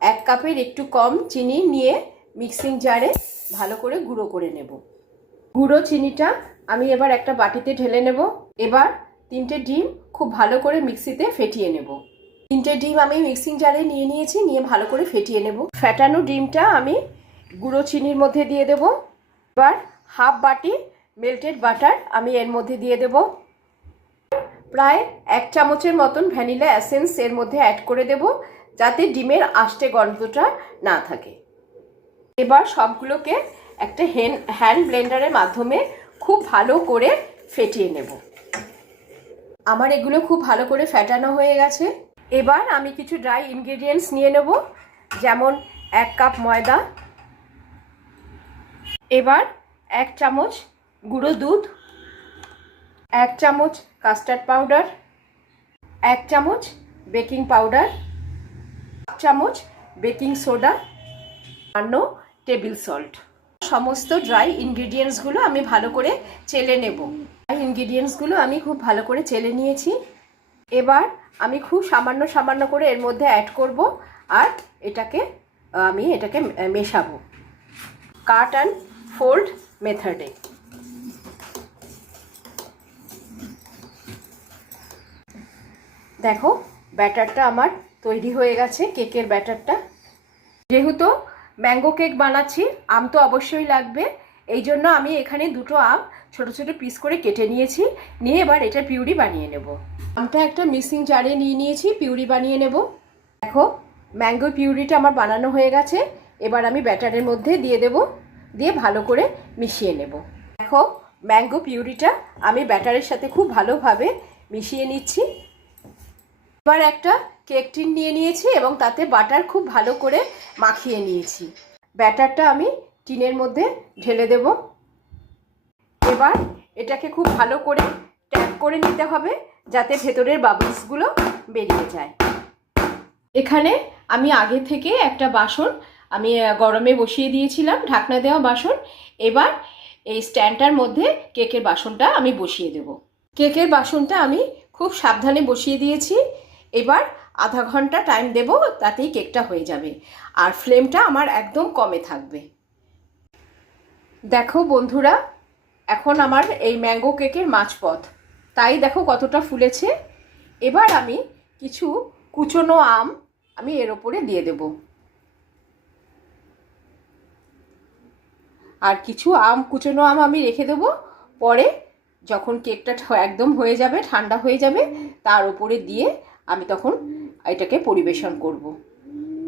1 কাপের একটু কম চিনি নিয়ে মিক্সিং জারে ভালো করে গুঁড়ো করে নেব। গুঁড়ো চিনিটা আমি এবার একটা বাটিতে ঢেলে নেব। এবার 3টে ডিম খুব ভালো করে মিক্সিতে ফেটিয়ে নেব। 3টে ডিম আমি মিক্সিং জারে নিয়ে নিয়েছি, নিয়ে ভালো করে ফেটিয়ে নেব। ফেটানো ডিমটা আমি গুঁড়ো চিনির মধ্যে দিয়ে দেব। এবার হাফ বাটি মেল্টেড বাটার আমি এর মধ্যে দিয়ে দেব। প্রায় 1 চামচের মতন ভ্যানিলা এসেন্স এর মধ্যে অ্যাড করে দেব, যাতে ডিমের আষ্টে গন্ধটা না থাকে। এবার সবগুলোকে একটা হ্যান্ড ব্লেন্ডারের মাধ্যমে খুব ভালো করে ফেটিয়ে নেব। আমার এগুলো খুব ভালো করে ফেটানো হয়ে গেছে। এবার আমি কিছু ড্রাই ইনগ্রেডিয়েন্টস নিয়ে নেব, যেমন 1 কাপ ময়দা, এবার 1 চামচ গুঁড়ো দুধ, 1 চামচ কাস্টার্ড পাউডার, 1 চামচ বেকিং পাউডার, 1 চামচ বেকিং সোডা, সামান্য টেবিল সল্ট। সমস্ত ড্রাই ইনগ্রেডিয়েন্টসগুলো আমি ভালো করে চেলে নেব। ড্রাই ইনগ্রেডিয়েন্টসগুলো আমি খুব ভালো করে চেলে নিয়েছি। এবার আমি খুব সামান্য সামান্য করে এর মধ্যে অ্যাড করব, আর এটাকে মেশাবো কাট অ্যান্ড ফোল্ড মেথডে। দেখো ব্যাটারটা আমার তৈরি হয়ে গেছে, কেকের ব্যাটারটা। যেহেতু ম্যাঙ্গো কেক বানাচ্ছি, আম তো অবশ্যই লাগবে, এই জন্য আমি এখানে 2টো আম ছোট ছোট পিস করে কেটে নিয়েছি। নিয়ে এবার এটা পিউরি বানিয়ে নেব। আমটা একটা মিক্সিং জারে নিয়ে নিয়েছি, পিউরি বানিয়ে নেব। দেখো ম্যাঙ্গো পিউরিটা আমার বানানো হয়ে গেছে। এবার আমি ব্যাটারের মধ্যে দিয়ে দেব, দিয়ে ভালো করে মিশিয়ে নেব। দেখো ম্যাঙ্গো পিউরিটা আমি ব্যাটারের সাথে খুব ভালোভাবে মিশিয়ে নিচ্ছি। এবার একটা কেক টিন নিয়ে নিয়েছি এবং তাতে বাটার খুব ভালো করে মাখিয়ে নিয়েছি। ব্যাটারটা আমি টিনের মধ্যে ঢেলে দেব। এবার এটাকে খুব ভালো করে ট্যাপ করে নিতে হবে, যাতে ভেতরের বাবলসগুলো বেরিয়ে যায়। এখানে আমি আগে থেকে একটা বাসন আমি গরমে বসিয়ে দিয়েছিলাম, ঢাকনা দেওয়া বাসন। এবার এই স্ট্যান্ডটার মধ্যে কেকের বাসনটা আমি বসিয়ে দেব। কেকের বাসনটা আমি খুব সাবধানে বসিয়ে দিয়েছি। এবার আধা ঘন্টা টাইম দেব, তাতেই কেকটা হয়ে যাবে। আর ফ্লেমটা আমার একদম কমে থাকবে। দেখো বন্ধুরা, এখন আমার এই ম্যাঙ্গো কেকের মাঝপথ, তাই দেখো কতটা ফুলেছে। এবার আমি কিছু কুচনো আম আমি এর ওপরে দিয়ে দেব, আর কিছু কুচনো আম আমি রেখে দেব। পরে যখন কেকটা একদম হয়ে যাবে, ঠান্ডা হয়ে যাবে, তার উপরে দিয়ে আমি তখন এটাকে পরিবেশন করব।